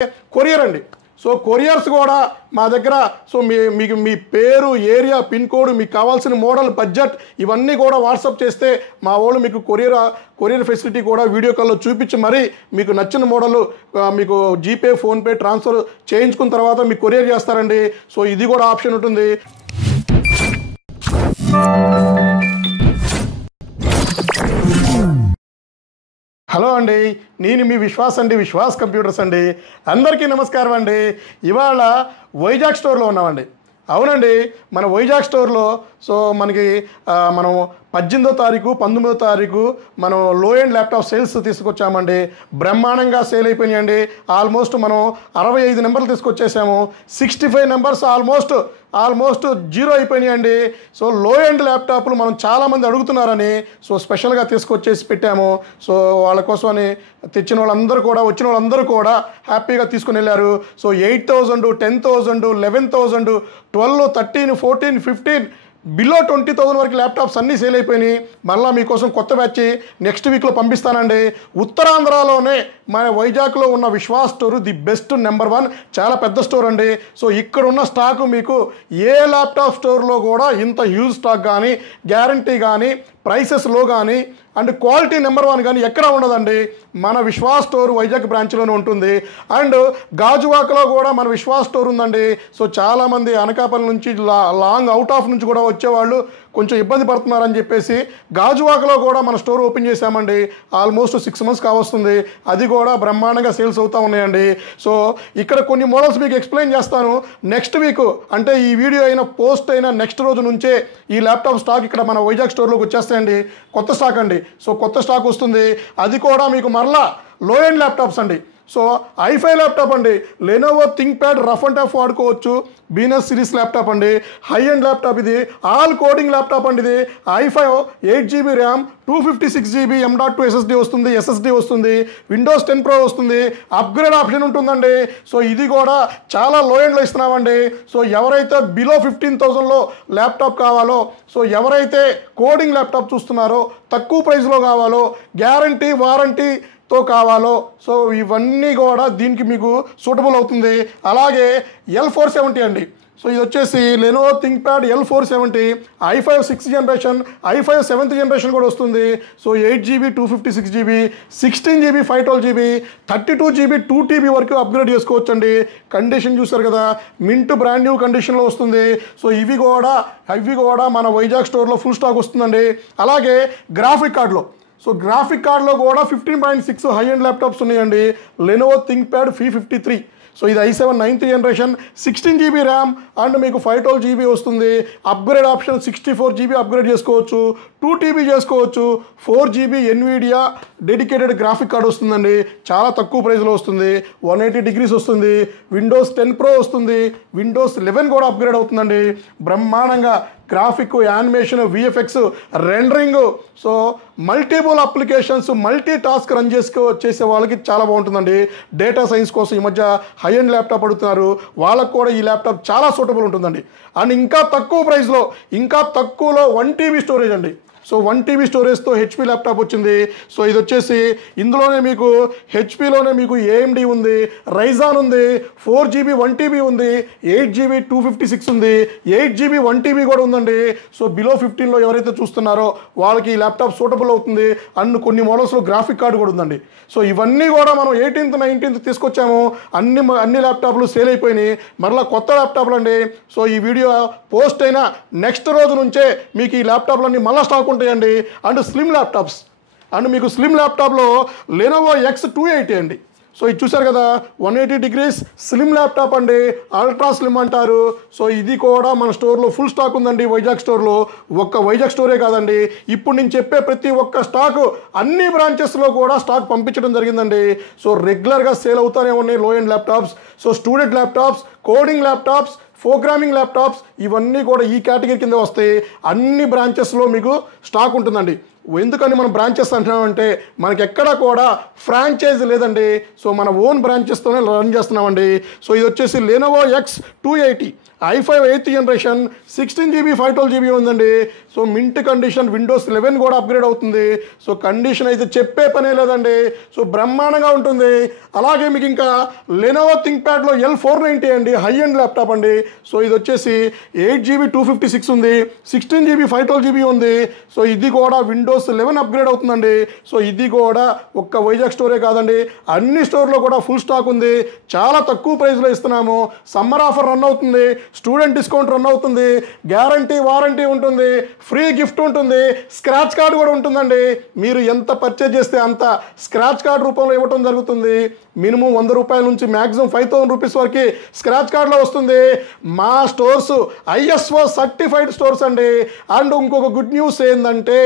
Courier అండి. So couriers కూడా మా దగ్గర సో మీకు మీ పేరు, ఏరియా, పిన్ కోడ్, మీకు కావాల్సిన మోడల్, బడ్జెట్ ఇవన్నీ కూడా వాట్సాప్ చేస్తే మా వాళ్ళు మీకు కొరియర్ ఫెసిలిటీ కూడా వీడియో కాల్లో చూపించి మరీ మీకు నచ్చిన మోడల్ మీకు జీపే, ఫోన్పే ట్రాన్స్ఫర్ చేయించుకున్న తర్వాత మీకు కొరియర్ చేస్తారండి. సో ఇది కూడా ఆప్షన్ ఉంటుంది. హలో అండి, నేను మీ విశ్వాస్ అండి, విశ్వాస్ కంప్యూటర్స్ అండి. అందరికీ నమస్కారం అండి. ఇవాళ వైజాగ్ స్టోర్లో ఉన్నామండి. అవునండి, మన వైజాగ్ స్టోర్లో సో మనకి మనం 18వ తారీఖు 19వ తారీఖు మనం లో ఎండ్ ల్యాప్టాప్ సేల్స్ తీసుకొచ్చామండి. బ్రహ్మాండంగా సేల్ అయిపోయినాయండి. ఆల్మోస్ట్ మనం 65 నెంబర్లు తీసుకొచ్చేసాము. 65 నెంబర్స్ ఆల్మోస్ట్ జీరో అయిపోయినాయండి. సో లో ఎండ్ ల్యాప్టాప్లు మనం చాలామంది అడుగుతున్నారని సో స్పెషల్గా తీసుకొచ్చేసి పెట్టాము. సో వాళ్ళ కోసమని వచ్చిన వాళ్ళందరూ కూడా హ్యాపీగా తీసుకుని వెళ్ళారు. సో 8,000, 10,000, 11,000, 12, 13, 14, 15 బిలో 20,000 వరకు ల్యాప్టాప్స్ అన్నీ సేల్ అయిపోయినాయి. మళ్ళీ మీకోసం కొత్త బ్యాచ్ నెక్స్ట్ వీక్లో పంపిస్తానండి. ఉత్తరాంధ్రలోనే మన వైజాగ్లో ఉన్న Vishwas store the best number 1 చాలా పెద్ద స్టోర్ అండి. సో ఇక్కడ ఉన్న స్టాకు మీకు ఏ ల్యాప్టాప్ స్టోర్లో కూడా ఇంత హ్యూజ్ స్టాక్ కానీ, గ్యారంటీ కానీ, ప్రైసెస్లో కానీ అండ్ క్వాలిటీ నెంబర్ 1 కానీ ఎక్కడ ఉండదండి. మన విశ్వాస్ స్టోర్ వైజాగ్ బ్రాంచ్లోనే ఉంటుంది. అండ్ గాజువాకలో కూడా మన విశ్వాస్ స్టోర్ ఉందండి. సో చాలామంది అనకాపల్లి నుంచి లాంగ్ అవుట్ ఆఫ్ నుంచి కూడా వచ్చేవాళ్ళు కొంచెం ఇబ్బంది పడుతున్నారని చెప్పేసి గాజువాకలో కూడా మన స్టోర్ ఓపెన్ చేశామండి. ఆల్మోస్ట్ 6 months కావస్తుంది. అది కూడా బ్రహ్మాండంగా సేల్స్ అవుతూ ఉన్నాయండి. సో ఇక్కడ కొన్ని మోడల్స్ మీకు ఎక్స్ప్లెయిన్ చేస్తాను. నెక్స్ట్ వీక్ అంటే ఈ వీడియో అయినా పోస్ట్ అయినా నెక్స్ట్ రోజు నుంచే ఈ ల్యాప్టాప్ స్టాక్ ఇక్కడ మన వైజాగ్ స్టోర్లోకి వచ్చేస్తాయండి. కొత్త స్టాక్ అండి. సో కొత్త స్టాక్ వస్తుంది. అది కూడా మీకు మరలా లో ఎండ్ ల్యాప్టాప్స్ అండి. సో i5 ల్యాప్టాప్ అండి. Lenovo think pad rough and tough వాడుకోవచ్చు. బీనస్ సిరీస్ ల్యాప్టాప్ అండి. హై ఎండ్ ల్యాప్టాప్ ఇది. ఆల్ కోడింగ్ ల్యాప్టాప్ అండి ఇది. i5 8GB RAM, 256GB M.2 SSD వస్తుంది. విండోస్ 10 Pro వస్తుంది. అప్గ్రేడ్ ఆప్షన్ ఉంటుందండి. సో ఇది కూడా చాలా లో ఎండ్లో ఇస్తున్నామండి. సో ఎవరైతే బిలో 15,000లో ల్యాప్టాప్ కావాలో, సో ఎవరైతే కోడింగ్ ల్యాప్టాప్ చూస్తున్నారో, తక్కువ ప్రైస్లో కావాలో, గ్యారంటీ వారంటీతో కావాలో, సో ఇవన్నీ కూడా దీనికి మీకు సూటబుల్ అవుతుంది. అలాగే L470 అండి. సో ఇది వచ్చేసి Lenovo think pad L470, i5 6th generation, i5 7th generation కూడా వస్తుంది. So 8GB 256GB, 16GB 512GB, 32GB 2TB వరకు అప్గ్రేడ్ చేసుకోవచ్చు అండి. కండిషన్ చూసారు కదా, మింట్ బ్రాండ్ న్యూ కండిషన్లో వస్తుంది. సో ఇవి కూడా మన వైజాగ్ స్టోర్లో ఫుల్ స్టాక్ వస్తుందండి. అలాగే గ్రాఫిక్ కార్డ్లో కూడా 15.6 హై ఎండ్ ల్యాప్టాప్స్ ఉన్నాయండి. Lenovo think pad P53. So ఇది i7 9th generation, 16GB RAM and మీకు 512GB వస్తుంది. అప్గ్రేడ్ ఆప్షన్ 64GB అప్గ్రేడ్ చేసుకోవచ్చు, 2TB చేసుకోవచ్చు, 4GB Nvidia dedicated graphic card వస్తుందండి. చాలా తక్కువ ప్రైస్లో వస్తుంది. 180 degrees వస్తుంది. విండోస్ 10 Pro వస్తుంది. విండోస్ 11 కూడా అప్గ్రేడ్ అవుతుందండి. బ్రహ్మాండంగా graphic, animation, VFX, rendering, so multiple applications, multi task run చేసే వాళ్ళకి చాలా బాగుంటుందండి. డేటా సైన్స్ కోసం ఈ మధ్య హై ఎండ్ ల్యాప్టాప్ అడుగుతున్నారు, వాళ్ళకు కూడా ఈ ల్యాప్టాప్ చాలా సూటబుల్ ఉంటుందండి. అండ్ ఇంకా తక్కువ ప్రైస్లో, ఇంకా తక్కువలో 1TB స్టోరేజ్ అండి. సో 1TB స్టోరేజ్తో HP ల్యాప్టాప్ వచ్చింది. సో ఇది వచ్చేసి ఇందులోనే మీకు హెచ్పిలోనే మీకు AMD ఉంది, రైజాన్ ఉంది, 4GB 1TB ఉంది, 8GB 256 ఉంది, 8GB 1TB కూడా ఉందండి. సో బిలో 15లో ఎవరైతే చూస్తున్నారో వాళ్ళకి ఈ ల్యాప్టాప్ సూటబుల్ అవుతుంది. అండ్ కొన్ని మోడల్స్లో గ్రాఫిక్ కార్డు కూడా ఉందండి. సో ఇవన్నీ కూడా మనం 18th 19th తీసుకొచ్చాము. అన్ని ల్యాప్టాప్లు సేల్ అయిపోయినాయి. మరలా కొత్త ల్యాప్టాప్లు అండి. సో ఈ వీడియో పోస్ట్ అయినా నెక్స్ట్ రోజు నుంచే మీకు ఈ ల్యాప్టాప్లన్నీ మళ్ళీ స్టాక్ ఉంటాయండి. అండ్ స్లిమ్ ల్యాప్టాప్స్, అండ్ మీకు స్లిమ్ ల్యాప్టాప్లో లెనోవో X280 అండి. సో ఇది చూసారు కదా, 180 degrees స్లిమ్ ల్యాప్టాప్ అండి. అల్ట్రా స్లిమ్ అంటారు. సో ఇది కూడా మన స్టోర్లో ఫుల్ స్టాక్ ఉందండి. వైజాగ్ స్టోర్లో ఒక్క వైజాగ్ స్టోరే కాదండి, ఇప్పుడు నేను చెప్పే ప్రతి ఒక్క స్టాకు అన్ని బ్రాంచెస్లో కూడా స్టాక్ పంపించడం జరిగిందండి. సో రెగ్యులర్గా సేల్ అవుతూనే ఉన్నాయి లో end laptops. So student laptops, coding laptops, programming laptops ఇవన్నీ కూడా ఈ కేటగిరీ కింద వస్తాయి. అన్ని బ్రాంచెస్లో మీకు స్టాక్ ఉంటుందండి. ఎందుకని మనం బ్రాంచెస్ అంటున్నామంటే మనకి ఎక్కడ కూడా ఫ్రాంచైజ్ లేదండి. సో మన ఓన్ బ్రాంచెస్తోనే రన్ చేస్తున్నామండి. సో ఇది వచ్చేసి Lenovo X280 i5 8th generation 16GB 512GB ఉందండి. సో మింట్ కండిషన్, విండోస్ 11 కూడా అప్గ్రేడ్ అవుతుంది. సో కండిషన్ అయితే చెప్పే పనే లేదండి. సో బ్రహ్మాండంగా ఉంటుంది. అలాగే మీకు ఇంకా లెనోవో థింక్ప్యాడ్లో L490 అండి, హై ఎండ్ ల్యాప్టాప్ అండి. సో ఇది వచ్చేసి 8GB 256 ఉంది, 16GB 512GB ఉంది. సో ఇది కూడా విండోస్ 11 అప్గ్రేడ్ అవుతుందండి. సో ఇది కూడా ఒక్క వైజాగ్ స్టోరే కాదండి, అన్ని స్టోర్లో కూడా ఫుల్ స్టాక్ ఉంది. చాలా తక్కువ ప్రైస్లో ఇస్తున్నాము. సమ్మర్ ఆఫర్ రన్ అవుతుంది, స్టూడెంట్ డిస్కౌంట్ రన్ అవుతుంది, గ్యారంటీ వారంటీ ఉంటుంది, ఫ్రీ గిఫ్ట్ ఉంటుంది, స్క్రాచ్ కార్డు కూడా ఉంటుందండి. మీరు ఎంత పర్చేజ్ చేస్తే అంత స్క్రాచ్ కార్డు రూపంలో ఇవ్వటం జరుగుతుంది. మినిమం 100 రూపాయల నుంచి మ్యాక్సిమం 5000 రూపీస్ వరకు స్క్రాచ్ కార్డులో వస్తుంది. మా స్టోర్స్ ISO సర్టిఫైడ్ స్టోర్స్ అండి. అండ్ ఇంకొక గుడ్ న్యూస్ ఏంటంటే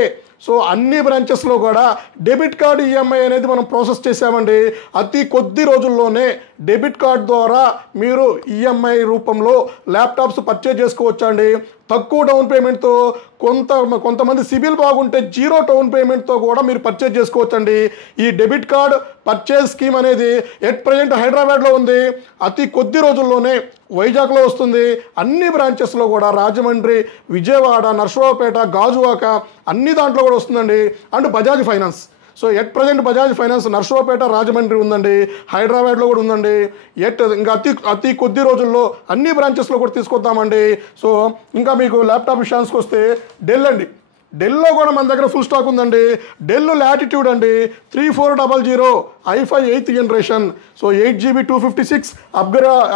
సో అన్ని బ్రాంచెస్లో కూడా డెబిట్ కార్డు EMI అనేది మనం ప్రాసెస్ చేసామండి. అతి కొద్ది రోజుల్లోనే డెబిట్ కార్డ్ ద్వారా మీరు EMI రూపంలో ల్యాప్టాప్స్ పర్చేజ్ చేసుకోవచ్చు అండి. తక్కువ డౌన్ పేమెంట్తో, కొంతమంది సిబిల్ బాగుంటే 0 డౌన్ పేమెంట్తో కూడా మీరు పర్చేజ్ చేసుకోవచ్చండి. ఈ డెబిట్ కార్డ్ పర్చేజ్ స్కీమ్ అనేది ఎట్ ప్రజెంట్ హైదరాబాద్లో ఉంది. అతి కొద్ది రోజుల్లోనే వైజాగ్లో వస్తుంది. అన్ని బ్రాంచెస్లో కూడా రాజమండ్రి, విజయవాడ, నర్సరావుపేట, గాజువాక అన్ని దాంట్లో కూడా వస్తుందండి. And Bajaj finance, so at present Bajaj finance Narasaraopet, Rajahmundry ఉందండి, హైదరాబాద్లో కూడా ఉందండి. ఇంకా అతి కొద్ది రోజుల్లో అన్ని బ్రాంచెస్లో కూడా తీసుకొద్దామండి. సో ఇంకా మీకు ల్యాప్టాప్ విషయానికి వస్తే డెల్ అండి, డెల్లో కూడా మన దగ్గర ఫుల్ స్టాక్ ఉందండి. డెల్ లాటిట్యూడ్ అండి 3400 i5 8th generation. So 8GB 256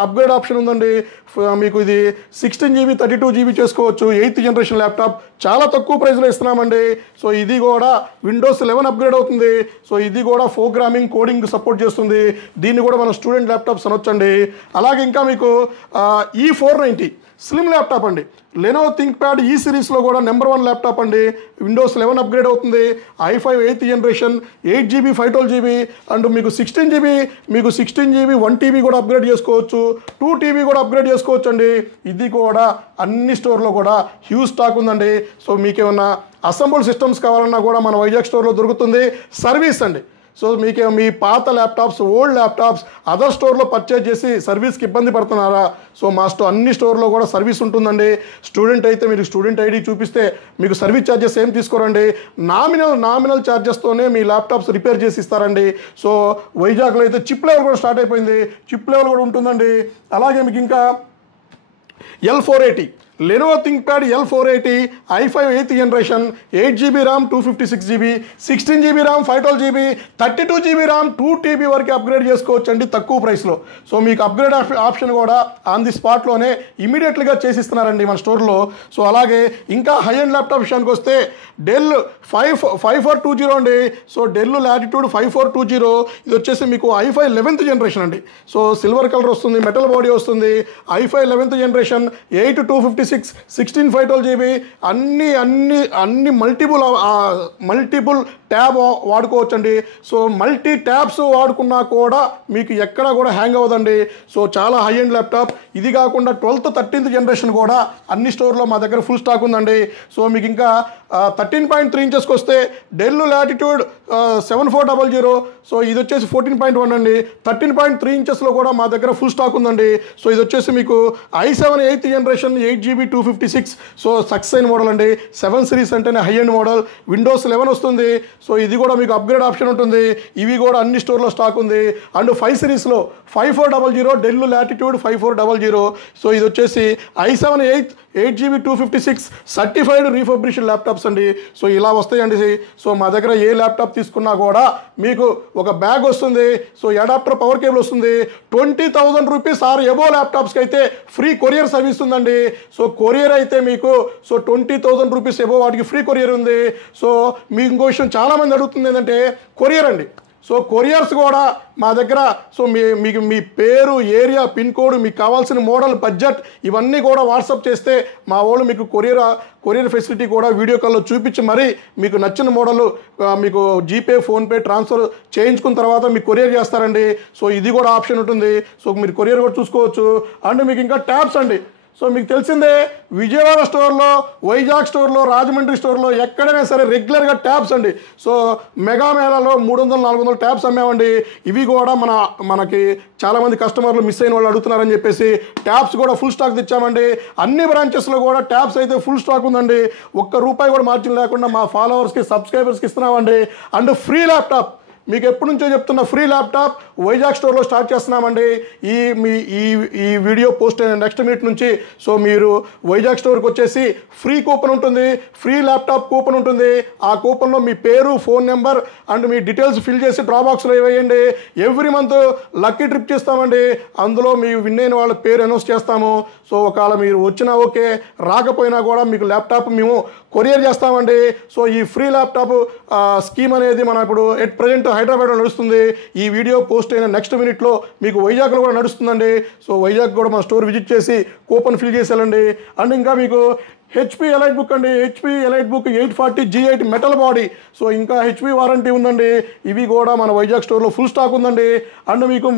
upgrade option ఉందండి. మీకు ఇది 16GB 32GB చేసుకోవచ్చు. 8th జనరేషన్ ల్యాప్టాప్ చాలా తక్కువ ప్రైస్లో ఇస్తున్నామండి. సో ఇది కూడా విండోస్ 11 అప్గ్రేడ్ అవుతుంది. సో ఇది కూడా ప్రోగ్రామింగ్, కోడింగ్ సపోర్ట్ చేస్తుంది. దీన్ని కూడా మనం స్టూడెంట్ ల్యాప్టాప్స్ అనొచ్చండి. అలాగే ఇంకా మీకు E490 స్లిమ్ ల్యాప్టాప్ అండి. లెనోవో థింక్ప్యాడ్ ఈ సిరీస్లో కూడా నెంబర్ 1 ల్యాప్టాప్ అండి. విండోస్ 11 అప్గ్రేడ్ అవుతుంది. i5 8th generation 8GB 512GB and మీకు 16GB 1TB కూడా అప్గ్రేడ్ చేసుకోవచ్చు, 2TB కూడా అప్గ్రేడ్ చేసుకోవచ్చు అండి. ఇది కూడా అన్ని స్టోర్లో కూడా హ్యూజ్ స్టాక్ ఉందండి. సో మీకు ఏమన్నా అసెంబుల్ సిస్టమ్స్ కావాలన్నా కూడా మన వైజాగ్ స్టోర్లో దొరుకుతుంది. సర్వీస్ అండి, సో మీకే మీ పాత ల్యాప్టాప్స్, ఓల్డ్ ల్యాప్టాప్స్ అదర్ స్టోర్లో పర్చేజ్ చేసి సర్వీస్కి ఇబ్బంది పడుతున్నారా? సో మా అన్ని స్టోర్లో కూడా సర్వీస్ ఉంటుందండి. స్టూడెంట్ అయితే మీరు స్టూడెంట్ ఐడి చూపిస్తే మీకు సర్వీస్ ఛార్జెస్ ఏం తీసుకోరండి. నామినల్ ఛార్జెస్తోనే మీ ల్యాప్టాప్స్ రిపేర్ చేసి ఇస్తారండి. సో వైజాగ్లో అయితే చిప్ లెవెల్ కూడా స్టార్ట్ అయిపోయింది, చిప్ లెవెల్ కూడా ఉంటుందండి. అలాగే మీకు ఇంకా L480 Lenovo ThinkPad L480 i5 8th generation 8GB RAM 256GB 16GB RAM 512GB 32GB RAM 2TB వరకు అప్గ్రేడ్ చేసుకోవచ్చు అండి తక్కువ ప్రైస్లో. సో మీకు అప్గ్రేడ్ ఆప్షన్ కూడా ఆన్ ది స్పాట్లోనే ఇమీడియట్లీగా చేసిస్తున్నారండి మన స్టోర్లో. సో అలాగే ఇంకా హై ఎండ్ ల్యాప్టాప్ విషయానికి వస్తే డెల్ 5420 అండి. సో డెల్ లాటిట్యూడ్ 5420 ఇది వచ్చేసి మీకు i5 11th జనరేషన్ అండి. సో సిల్వర్ కలర్ వస్తుంది, మెటల్ బాడీ వస్తుంది. i5 11th జనరేషన్ 8 256 16 512GB అన్ని మల్టిపుల్ ట్యాబ్ వాడుకోవచ్చండి. సో మల్టీ ట్యాబ్స్ వాడుకున్నా కూడా మీకు ఎక్కడ కూడా హ్యాంగ్ అవ్వదండి. సో చాలా హై ఎండ్ ల్యాప్టాప్. ఇది కాకుండా 12th 13th జనరేషన్ కూడా అన్ని స్టోర్లో మా దగ్గర ఫుల్ స్టాక్ ఉందండి. సో మీకు ఇంకా 13.3 ఇంచెస్కి వస్తే డెల్ లాటిట్యూడ్ 7400. సో ఇది వచ్చేసి 14.1 అండి. 13.3 ఇంచెస్లో కూడా మా దగ్గర ఫుల్ స్టాక్ ఉందండి. సో ఇది వచ్చేసి మీకు i7 8th generation 8GB 256. So success అయిన మోడల్ అండి. 7 సిరీస్ అంటేనే హై ఎండ్ మోడల్. విండోస్ 11 వస్తుంది. సో ఇది కూడా మీకు అప్గ్రేడ్ ఆప్షన్ ఉంటుంది. ఇవి కూడా అన్ని స్టోర్లో స్టాక్ ఉంది. అండ్ 5 సిరీస్లో 5400 డెల్ లాటిట్యూడ్ 5400. సో ఇది వచ్చేసి i7 8GB 256 certified refurbished laptops అండి. సో ఇలా వస్తాయండి. సో మా దగ్గర ఏ ల్యాప్టాప్ తీసుకున్నా కూడా మీకు ఒక బ్యాగ్ వస్తుంది. సో అడాప్టర్, పవర్ కేబుల్ వస్తుంది. 20,000 రూపీస్ ఆర్ ఎబో ల్యాప్టాప్స్కి అయితే ఫ్రీ కొరియర్ సర్వీస్ ఉందండి. సో కొరియర్ అయితే మీకు 20,000 రూపీస్ ఎబో వాటికి ఫ్రీ కొరియర్ ఉంది. సో మీకు ఇంకో విషయం చాలామంది అడుగుతుంది ఏంటంటే కొరియర్ అండి. సో కొరియర్స్ కూడా మా దగ్గర సో మీకు మీ పేరు, ఏరియా, పిన్ కోడ్, మీకు కావాల్సిన మోడల్, బడ్జెట్ ఇవన్నీ కూడా వాట్సాప్ చేస్తే మా వాళ్ళు మీకు కొరియర్ ఫెసిలిటీ కూడా వీడియో కాల్లో చూపించి మరీ మీకు నచ్చిన మోడల్ మీకు జీపే, ఫోన్పే ట్రాన్స్ఫర్ చేయించుకున్న తర్వాత మీకు కొరియర్ చేస్తారండి. సో ఇది కూడా ఆప్షన్ ఉంటుంది. సో మీరు కొరియర్ కూడా చూసుకోవచ్చు. అండ్ మీకు ఇంకా ట్యాబ్స్ అండి. సో మీకు తెలిసిందే విజయవాడ స్టోర్లో, వైజాగ్ స్టోర్లో, రాజమండ్రి స్టోర్లో ఎక్కడైనా సరే రెగ్యులర్గా ట్యాబ్స్ అండి. సో మెగా మేళాలో 300-400 ట్యాబ్స్ అమ్మామండి. ఇవి కూడా మనకి చాలామంది కస్టమర్లు మిస్ అయిన వాళ్ళు అడుగుతున్నారని చెప్పేసి ట్యాబ్స్ కూడా ఫుల్ స్టాక్ తెచ్చామండి. అన్ని బ్రాంచెస్లో కూడా ట్యాబ్స్ అయితే ఫుల్ స్టాక్ ఉందండి. ₹1 కూడా మార్జిన్ లేకుండా మా ఫాలోవర్స్కి, సబ్స్క్రైబర్స్కి ఇస్తున్నామండి. అండ్ ఫ్రీ ల్యాప్టాప్, మీకు ఎప్పటి నుంచో చెప్తున్న ఫ్రీ ల్యాప్టాప్ వైజాగ్ స్టోర్లో స్టార్ట్ చేస్తున్నామండి. ఈ వీడియో పోస్ట్ అయిన నెక్స్ట్ మినిట్ నుంచి సో మీరు వైజాగ్ స్టోర్కి వచ్చేసి ఫ్రీ కూపన్ ఉంటుంది, ఫ్రీ ల్యాప్టాప్ కూపన్ ఉంటుంది. ఆ కూపన్లో మీ పేరు, phone number and me details fill చేసి డ్రాప్ బాక్స్లో వేయండి. ఎవ్రీ మంత్ లక్కీ ట్రిప్ చేస్తామండి. అందులో మీ విన్ అయిన వాళ్ళ పేరు అనౌన్స్ చేస్తాము. సో ఒకవేళ మీరు వచ్చినా ఓకే, రాకపోయినా కూడా మీకు ల్యాప్టాప్ మేము కొరియర్ చేస్తామండి. సో ఈ ఫ్రీ ల్యాప్టాప్ స్కీమ్ అనేది మన ఇప్పుడు ఎట్ ప్రజెంట్ హైదరాబాద్లో నడుస్తుంది. ఈ వీడియో పోస్ట్ అయిన నెక్స్ట్ మినిట్లో మీకు వైజాగ్లో కూడా నడుస్తుందండి. సో వైజాగ్ కూడా మా స్టోర్ విజిట్ చేసి కూపన్ ఫిల్ చేసేయాలండి. అండ్ ఇంకా మీకు హెచ్పి ఎలైట్ బుక్ అండి, HP elite book 840 G8 metal body. So ఇంకా హెచ్పి వారంటీ ఉందండి. ఇవి కూడా మన వైజాగ్ స్టోర్లో ఫుల్ స్టాక్ ఉందండి. అండ్ మీకు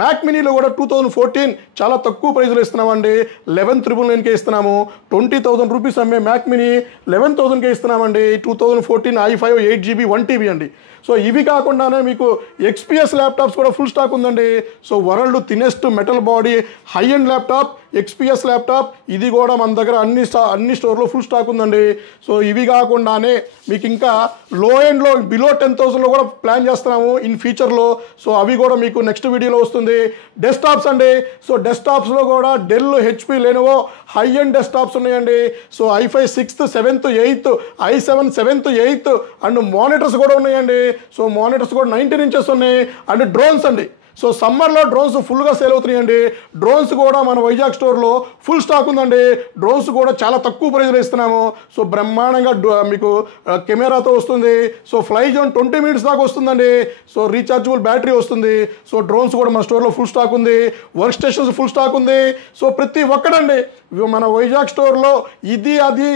మ్యాక్ మినీలో కూడా 2014 చాలా తక్కువ ప్రైజ్లో ఇస్తున్నామండి. 11,999కే ఇస్తున్నాము. 20,000 రూపీస్ అమ్మే మ్యాక్ మినీ 11,000కే ఇస్తున్నామండి. 2014 i5 8GB 1TB అండి. సో ఇవి కాకుండానే మీకు XPS ల్యాప్టాప్స్ కూడా ఫుల్ స్టాక్ ఉందండి. So world thinnest metal body high end laptop XPS laptop, ఇది కూడా మన దగ్గర అన్ని స్టోర్లో ఫుల్ స్టాక్ ఉందండి. సో ఇవి కాకుండానే మీకు ఇంకా లో ఎండ్లో బిలో 10,000లో కూడా ప్లాన్ చేస్తున్నాము ఇన్ ఫ్యూచర్లో. సో అవి కూడా మీకు నెక్స్ట్ వీడియోలో వస్తుంది. డెస్క్టాప్స్ అండి. సో డెస్క్టాప్స్లో కూడా Dell, HP, Lenovo high end desktops ఉన్నాయండి. So i5 6th 7th 8th i7 7th 8th and monitors కూడా ఉన్నాయండి. సో మానిటర్స్ కూడా 19 ఇంచెస్ ఉన్నాయి. అండ్ డ్రోన్స్ అండి. సో సమ్మర్లో డ్రోన్స్ ఫుల్గా సేల్ అవుతున్నాయండి. డ్రోన్స్ కూడా మన వైజాగ్ స్టోర్లో ఫుల్ స్టాక్ ఉందండి. డ్రోన్స్ కూడా చాలా తక్కువ ప్రైజ్లో ఇస్తున్నాము. సో బ్రహ్మాండంగా మీకు కెమెరాతో వస్తుంది. సో ఫ్లై జోన్ 20 minutes దాకా వస్తుందండి. సో రీఛార్జబుల్ బ్యాటరీ వస్తుంది. సో డ్రోన్స్ కూడా మన స్టోర్లో ఫుల్ స్టాక్ ఉంది. వర్క్ స్టేషన్స్ ఫుల్ స్టాక్ ఉంది. సో ప్రతి ఒక్కడండి మన వైజాగ్ స్టోర్లో ఇది అది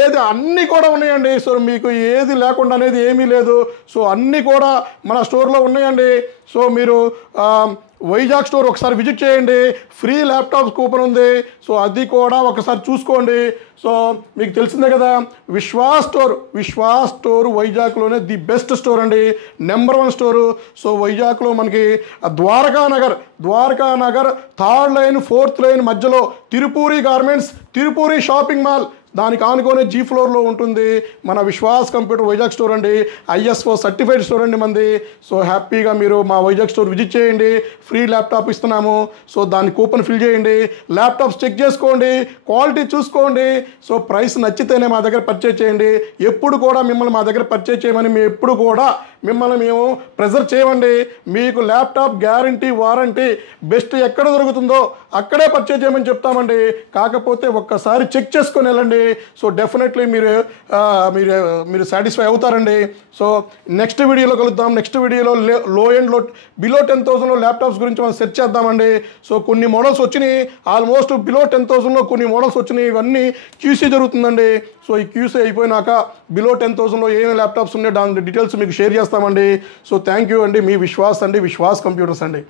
ఏది అన్నీ కూడా ఉన్నాయండి. సో మీకు ఏది లేకుండా అనేది ఏమీ లేదు. సో అన్నీ కూడా మన స్టోర్లో ఉన్నాయండి. సో మీరు వైజాగ్ స్టోర్ ఒకసారి విజిట్ చేయండి. ఫ్రీ ల్యాప్టాప్ కూపన్ ఉంది. సో అది కూడా ఒకసారి చూసుకోండి. సో మీకు తెలిసిందే కదా, విశ్వాస్ స్టోర్ వైజాగ్లోనే ది బెస్ట్ స్టోర్ అండి, నెంబర్ 1 స్టోరు. సో వైజాగ్లో మనకి Dwaraka Nagar 3rd line 4th line మధ్యలో Tirupuri garments, Tirupuri shopping mall దానికి ఆనుకోనే G ఫ్లోర్లో ఉంటుంది మన విశ్వాస్ కంప్యూటర్ వైజాగ్ స్టోర్ అండి. ISO సర్టిఫైడ్ స్టోర్ అండి మంది. సో హ్యాపీగా మీరు మా వైజాగ్ స్టోర్ విజిట్ చేయండి. ఫ్రీ ల్యాప్టాప్ ఇస్తున్నాము. సో దాని కూపన్ ఫిల్ చేయండి. ల్యాప్టాప్స్ చెక్ చేసుకోండి, క్వాలిటీ చూసుకోండి. సో ప్రైస్ నచ్చితేనే మా దగ్గర పర్చేజ్ చేయండి. ఎప్పుడు కూడా మిమ్మల్ని మా దగ్గర పర్చేజ్ చేయమని మేము ఎప్పుడు కూడా మేము ప్రెజర్ చేయమండి. మీకు ల్యాప్టాప్ గ్యారంటీ, వారంటీ బెస్ట్ ఎక్కడ దొరుకుతుందో అక్కడే పర్చేజ్ చేయమని చెప్తామండి. కాకపోతే ఒక్కసారి చెక్ చేసుకొని వెళ్ళండి. సో డెఫినెట్లీ మీరు సాటిస్ఫై అవుతారండి. సో నెక్స్ట్ వీడియోలో కలుద్దాం. నెక్స్ట్ వీడియోలో లో ఎండ్లో బిలో 10,000లో ల్యాప్టాప్స్ గురించి మనం సెర్చ్ చేద్దామండి. సో కొన్ని మోడల్స్ వచ్చినాయి, ఆల్మోస్ట్ బిలో 10,000లో కొన్ని మోడల్స్ వచ్చినాయి. ఇవన్నీ QC జరుగుతుందండి. సో ఈ QC అయిపోయినాక బిలో 10,000లో ఏమేమి ల్యాప్టాప్స్ ఉన్నాయి దాని డీటెయిల్స్ మీకు షేర్ చేస్తామండి. సో థ్యాంక్ యూ అండి. మీ విశ్వాస్ కంప్యూటర్స్ అండి.